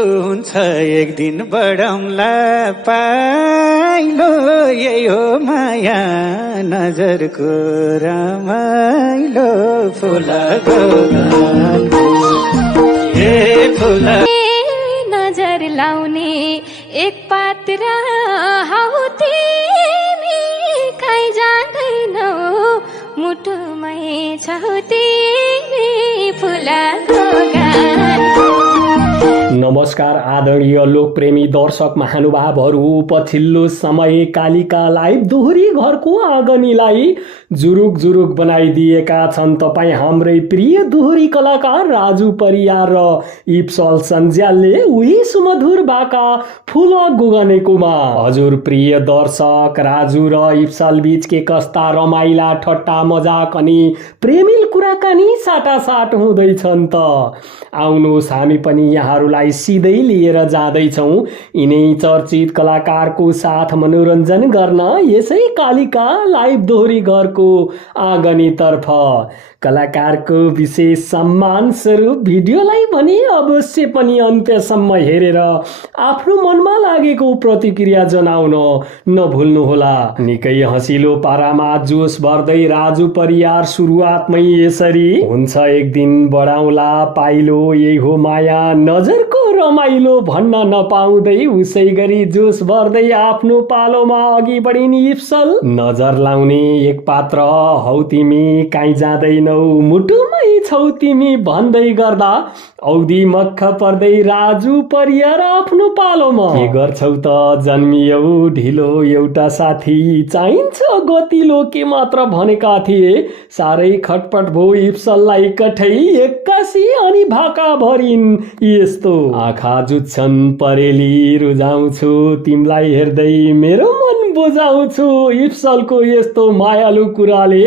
हुन्छ एक दिन बढाउँला पाइलो यही हो माया नजरको रमाइलो फुलको नजर लाउने एक पात्र हौ तिमी कहीँ जाँदैनौ मुटुमै छौ तिमी फुलको गान। नमस्कार आदरणीय लोकप्रेमी दर्शक महानुभावहरू, पछिल्लो समय कालिका लाइभ दोहोरी घरको आँगनीलाई जुरुक जुरुक बनाइदिएका छन् तपाईँ हाम्रै प्रिय दोहोरी कलाकार राजु परियार र इप्सल सन्ज्यालले उही सुमधुर भाका फुल गुगनेकोमा। हजुर प्रिय दर्शक, राजु र इप्सल बीच के कस्ता रमाइला ठट्टा मजाक अनि प्रेमिल कुराकानी साटासाट हुँदैछन् त। आउनुहोस् हामी पनि यहाँहरूलाई सिधै लिएर जाँदैछौँ यिनै चर्चित कलाकारको साथ मनोरञ्जन गर्न यसै कालिका लाइभ दोहोरी घरको आँगनीतर्फ। कलाकारको विशेष सम्मान स्वरूप भिडियोलाई भने अवश्य पनि अन्त्यसम्म हेरेर आफ्नो मनमा लागेको प्रतिक्रिया जनाउन नभुल्नुहोला। निकै हँसिलो पारामा जोस भर्दै राजु परियार सुरुवातमै यसरी हुन्छ एक दिन बढाउला पाइलो यही हो माया नजरको रमाइलो भन्न नपाउँदै उसै गरी जोस भर्दै आफ्नो पालोमा अघि बढिन् इप्सल। नजर लाउने एक पात्र हौ तिमी काहीँ जाँदैनौ मुटुमै छौ तिमी भन्दै गर्दा औधी मक्ख पर्दै राजु परियार आफ्नो पालोमा। के गर्छौ त जन्मियौ ढिलो एउटा साथी चाहिन्छ गतिलो के मात्र भनेका थिए। साह्रै खटपट भो इप्सललाई कठै एक्कासी अनि भाका भरिन् यस्तो। आँखा जुत्छन् परेली रुझाउँछु तिमीलाई हेर्दै मेरो मन बुझाउँछु। इप्सलको यस्तो मायालु कुराले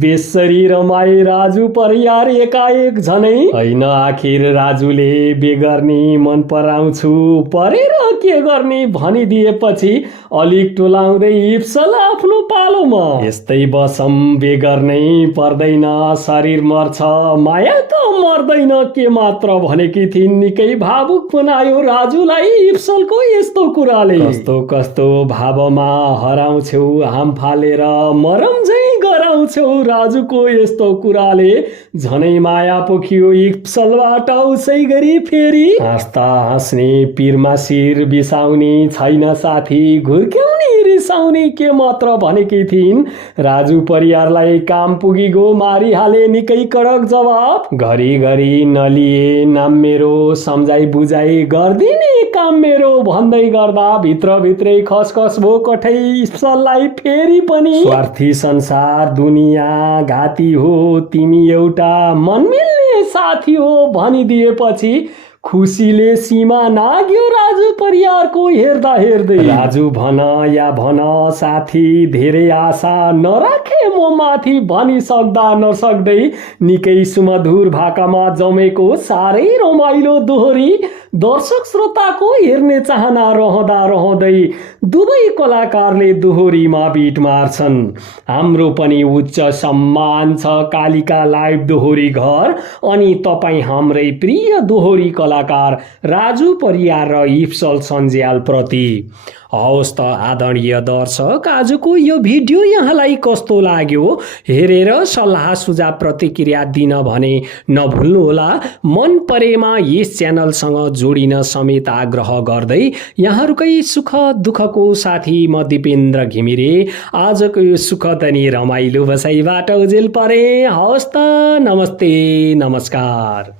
बेसरी रमाए राजु परियार एकाएक झनै होइन आखिर राजुले बेगर्नी मन पराउँछु परेर के गर्ने भनिदिएपछि अलिक टोलाउँदै इप्सल आफ्नो पालोमा। यस्तै बसम बेगर्नै पर्दैन शरीर मर्छ माया त मर्दैन के मात्र भनेकी थिइन्। निकै भावुक बनायो राजुलाई इप्सलको यस्तो कुराले। कस्तो कस्तो भावमा हराउँछौ हाम फालेर मरम झै गराउँछौ राजुको यस्तो कुराले झनै माया पोखियो इप्सलबाट उसै गरी फेरि। हाँस्दा हाँस्ने पिरमा शिर बिसाउने छैन साथी घुर्क्याउने रिसाउने के मात्र भनेकी थिइन्। राजु परियारलाई काम पुगिगो मारिहाले निकै कडक जवाब। घरिघरि नलिए नाम मेरो सम्झाइ बुझाइ गर्दिने काम मेरो भन्दै गर्दा भित्रभित्रै खसखस भो कठै इप्सललाई फेरि पनि। स्वार्थी संसार दुनियाँ घाती हो तिमी एउटा मन मिल्ने साथी हो भनिदिएपछि खुसीले सीमा नाग्यो राजु परियारको हेर्दा हेर्दै। राजु भन या भन साथी धेरै आशा नराखे म माथि भनिसक्दा नसक्दै निकै सुमधुर भाकामा जमेको साह्रै रमाइलो दोहोरी दर्शक श्रोताको हेर्ने चाहना रहँदा रहँदै दुवै कलाकारले दोहोरीमा बिट मार्छन्। हाम्रो पनि उच्च सम्मान छ कालिका लाइभ दोहोरी घर अनि तपाईँ हाम्रै प्रिय दोहोरी कलाकार राजु परियार र इप्सल सन्ज्याल प्रति। हवस् त आदरणीय दर्शक, आजको यो भिडियो यहाँलाई कस्तो लाग्यो हेरेर सल्लाह सुझाव प्रतिक्रिया दिन भने नभुल्नुहोला। मन परेमा यस च्यानलसँग जोडिन समेत आग्रह गर्दै यहाँहरूकै सुख दुःखको साथी म दिपेन्द्र घिमिरे आजको यो सुखद अनि रमाइलो बसाइबाट उजेल परे। हवस् त नमस्ते नमस्कार।